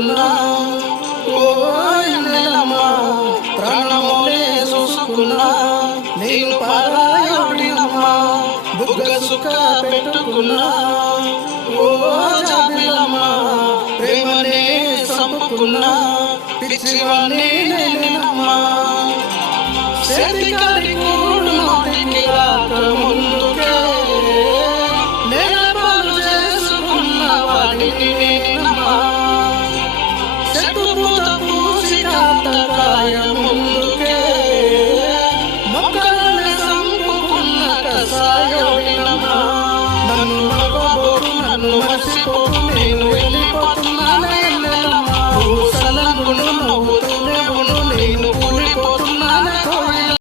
చేసుకున్నా ఓ నెలమ్మా ప్రాణములే చూసుకున్నా నేను పారాయుడినమ్మా బుగ్గ సుఖ పెట్టుకున్నా ఓ జాబిలమ్మా ప్రేమనే చంపుకున్నా పిచ్చివాణ్ణి నేనమ్మా చేతికాడికు